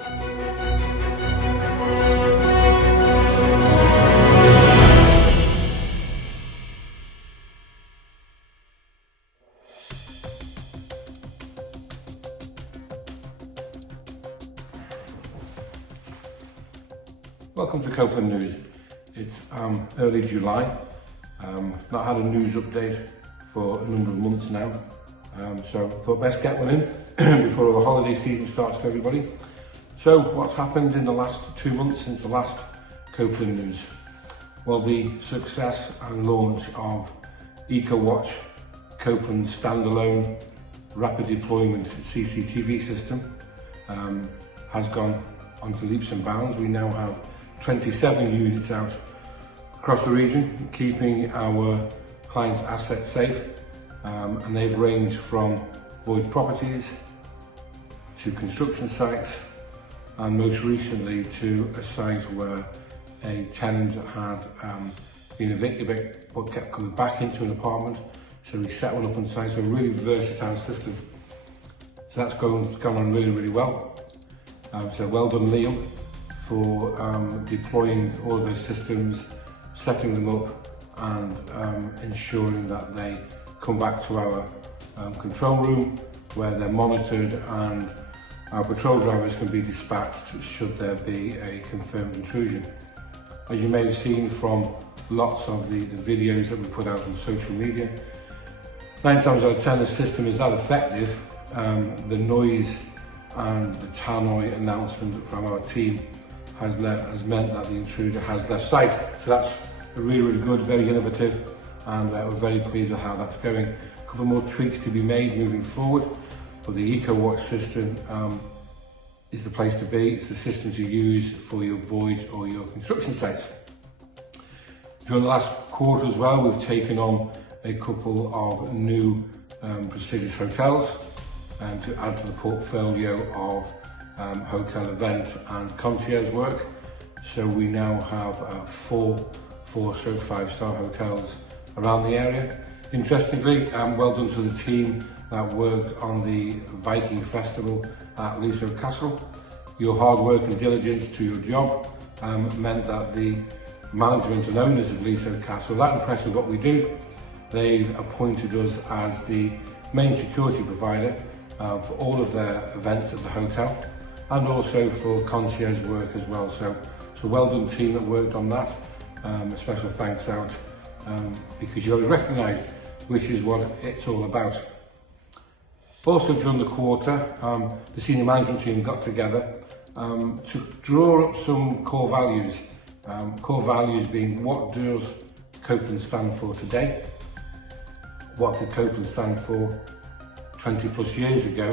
Welcome to Copeland News. It's early July. Not had a news update for a number of months now, so I thought best get one in before the holiday season starts for everybody. So what's happened in the last 2 months since the last Copeland News? Well, the success and launch of EcoWatch, Copeland's standalone rapid deployment CCTV system, has gone onto leaps and bounds. We now have 27 units out across the region, keeping our clients' assets safe, and they've ranged from void properties to construction sites, and most recently to a site where a tenant had been evicted but kept coming back into an apartment, so we set one up on site. So a really versatile system. So that's gone on really well. So well done, Liam, for deploying all of those systems, setting them up, and ensuring that they come back to our control room where they're monitored, and our patrol drivers can be dispatched should there be a confirmed intrusion. As you may have seen from lots of the videos that we put out on social media, 9 times out of 10 the system is that effective. The noise and the tannoy announcement from our team has meant that the intruder has left site. So that's really good, very innovative, and we're very pleased with how that's going. A couple more tweaks to be made moving forward, but the EcoWatch system is the place to be. It's the system to use for your void or your construction sites. During the last quarter as well, we've taken on a couple of new prestigious hotels to add to the portfolio of hotel event and concierge work. So we now have 4 5-star hotels around the area. Interestingly, well done to the team that worked on the Viking Festival at Leasowe Castle. Your hard work and diligence to your job meant that the management and owners of Leasowe Castle, that impressed with what we do, they've appointed us as the main security provider for all of their events at the hotel, and also for concierge work as well. So well done team that worked on that. A special thanks out, because you always recognise which is what it's all about. Also during the quarter, the senior management team got together to draw up some core values. Core values being, what does Copeland stand for today? What did Copeland stand for 20 plus years ago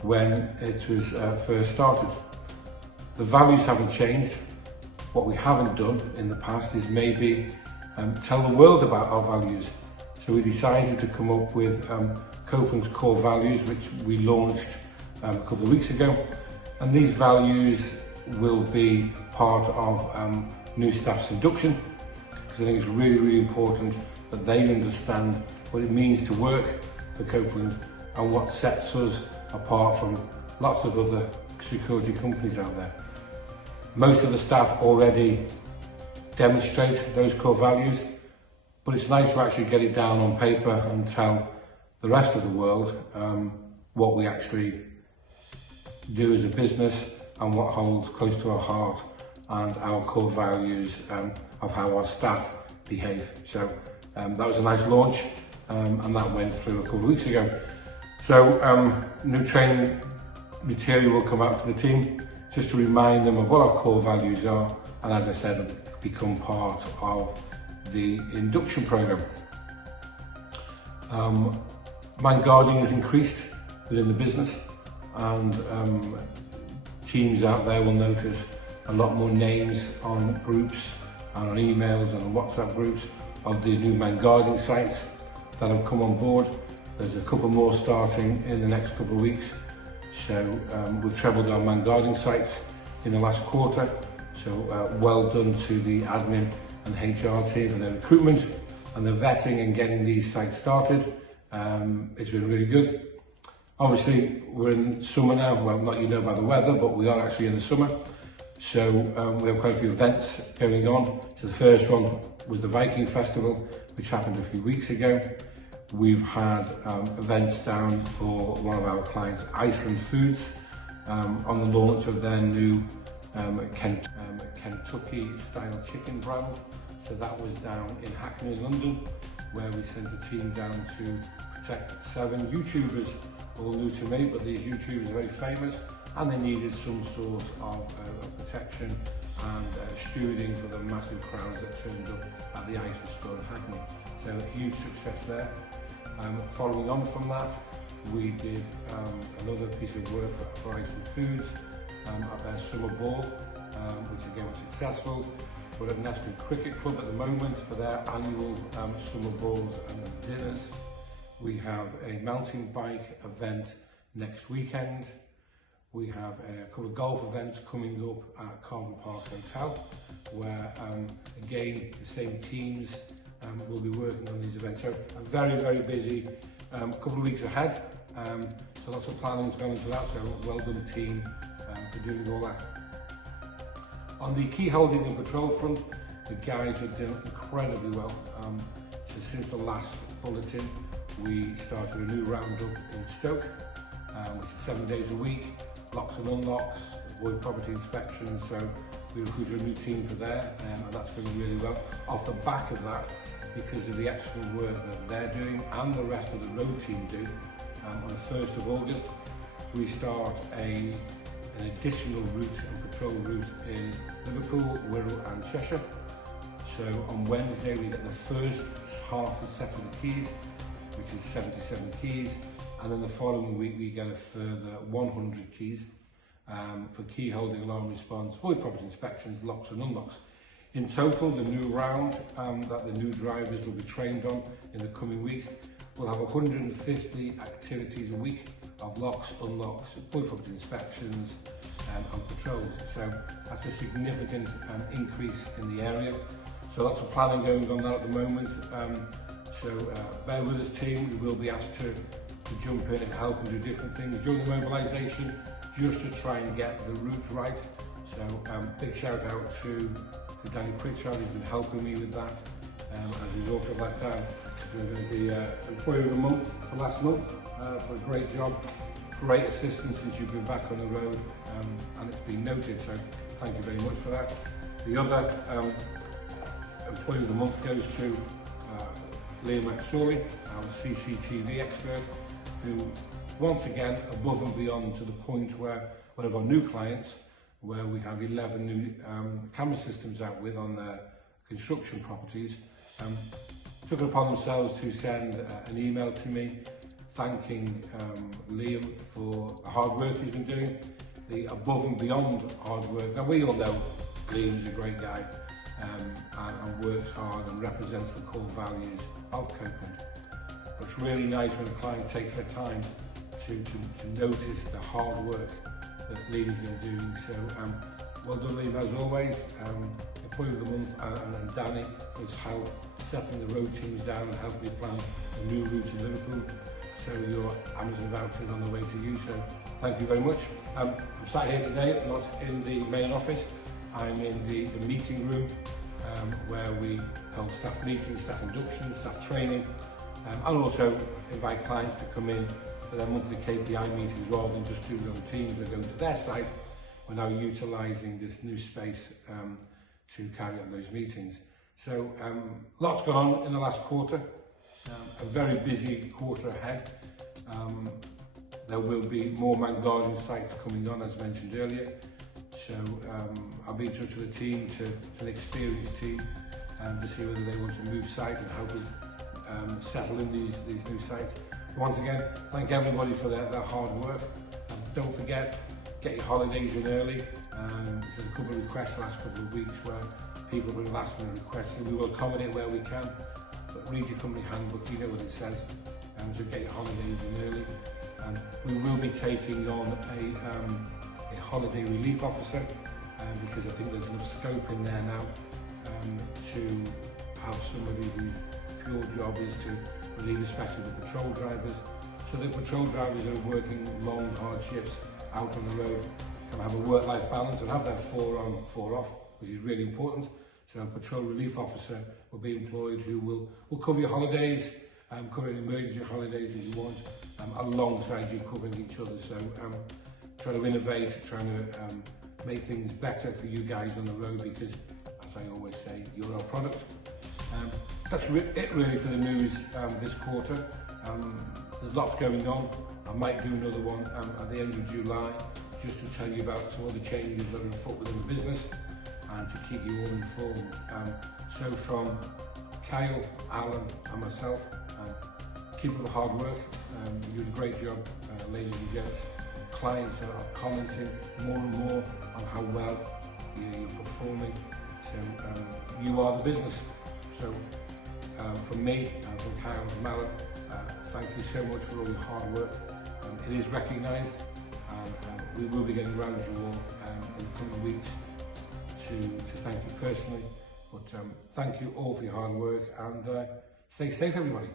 when it was first started? The values haven't changed. What we haven't done in the past is maybe tell the world about our values. So we decided to come up with Copeland's core values, which we launched a couple of weeks ago. And these values will be part of new staff's induction, because I think it's really important that they understand what it means to work for Copeland and what sets us apart from lots of other security companies out there. Most of the staff already demonstrate those core values, but it's nice to actually get it down on paper and tell the rest of the world what we actually do as a business and what holds close to our heart and our core values of how our staff behave. So that was a nice launch, and that went through a couple of weeks ago. So new training material will come out to the team just to remind them of what our core values are, and as I said, become part of the induction program. Man guarding has increased within the business, and teams out there will notice a lot more names on groups and on emails and on WhatsApp groups of the new man guarding sites that have come on board. There's a couple more starting in the next couple of weeks. So we've trebled our man guarding sites in the last quarter. So well done to the admin and HR team and their recruitment and the vetting and getting these sites started. It's been really good. Obviously, we're in summer now. Well, not you know by the weather, but we are actually in the summer. So we have quite a few events going on. So the first one was the Viking Festival, which happened a few weeks ago. We've had events down for one of our clients, Iceland Foods, on the launch of their new Kentucky-style chicken brand. So that was down in Hackney, London, where we sent a team down to protect 7 YouTubers, all new to me, but these YouTubers are very famous, and they needed some sort of protection and stewarding for the massive crowds that turned up at the Iceland store in Hackney. So a huge success there. Following on from that, we did another piece of work for Iceland Foods at their summer ball, which again was successful. We're at National Cricket Club at the moment for their annual summer balls and dinners. We have a mountain bike event next weekend. We have a couple of golf events coming up at Carlton Park Hotel, where again the same teams will be working on these events. So a very, very busy couple of weeks ahead. So lots of planning is going into that, so well done team for doing all that. On the key holding and patrol front, the guys have done incredibly well. So since the last bulletin, we started a new roundup in Stoke, which is 7 days a week, locks and unlocks, void property inspections. So we recruited a new team for there, and that's going really well. Off the back of that, because of the excellent work that they're doing and the rest of the road team do, on the 1st of August, we start an additional route and patrol route in Liverpool, Wirral and Cheshire. So on Wednesday we get the first half set of the keys, which is 77 keys, and then the following week we get a further 100 keys for key holding, alarm response, void property inspections, locks and unlocks. In total, the new round that the new drivers will be trained on in the coming weeks will have 150 activities a week of locks, unlocks, void property inspections and patrols. So that's a significant increase in the area. So lots of planning going on there at the moment. So bear with us team, we will be asked to jump in and help and do different things during the mobilisation, just to try and get the route right. So big shout out to Danny Pritchard, who's been helping me with that as we walk that down. We're going to be Employee of the Month for last month for a great job, great assistance since you've been back on the road, and it's been noted, so thank you very much for that. The other Employee of the Month goes to Liam McSorley, our CCTV expert, who once again, above and beyond to the point where one of our new clients, where we have 11 new camera systems out with on their construction properties, took it upon themselves to send an email to me thanking Liam for the hard work he's been doing, the above and beyond hard work. Now we all know Liam's a great guy and works hard and represents the core values of Copeland. But it's really nice when a client takes their time to notice the hard work that Liam's been doing. So well done Liam as always. Employee of the Month and Danny has helped setting the road teams down and helping me plan a new route to Liverpool. So your Amazon vouchers on the way to you, so thank you very much. I'm sat here today, not in the main office. I'm in the meeting room where we hold staff meetings, staff inductions, staff training, and also invite clients to come in for their monthly KPI meetings rather than just doing on Teams or going to their site. We're now utilising this new space to carry out those meetings. So lots gone on in the last quarter, a very busy quarter ahead. There will be more man guarding sites coming on, as mentioned earlier. So I'll be in touch with the team, to an experienced team, to see whether they want to move site and help us settle in these new sites. Once again, thank everybody for their hard work. Don't forget, get your holidays in early. There's a couple of requests the last couple of weeks where people bring last minute requests, and we will accommodate where we can. But read your company handbook, you know what it says, so get your holidays in early. We will be taking on a holiday relief officer, because I think there's enough scope in there now to have somebody whose pure job is to relieve, especially the patrol drivers. so that patrol drivers who are working long, hard shifts out on the road can have a work-life balance and have that 4 on, 4 off, which is really important. So a patrol relief officer will be employed who will cover your holidays, cover any emergency holidays that you want, alongside you covering each other. So trying to innovate, trying to make things better for you guys on the road, because, as I always say, you're our product. That's it really for the news this quarter. There's lots going on. I might do another one at the end of July, just to tell you about some of the changes that are afoot within the business and to keep you all informed. So from Kyle, Alan and myself, keep up the hard work. You do a great job, ladies and gents. Clients are commenting more and more on how well you're performing. So you are the business. So from me and from Kyle and Malin, thank you so much for all your hard work. It is recognised, and we will be getting around to you all in the coming weeks to thank you personally. But thank you all for your hard work, and stay safe, everybody.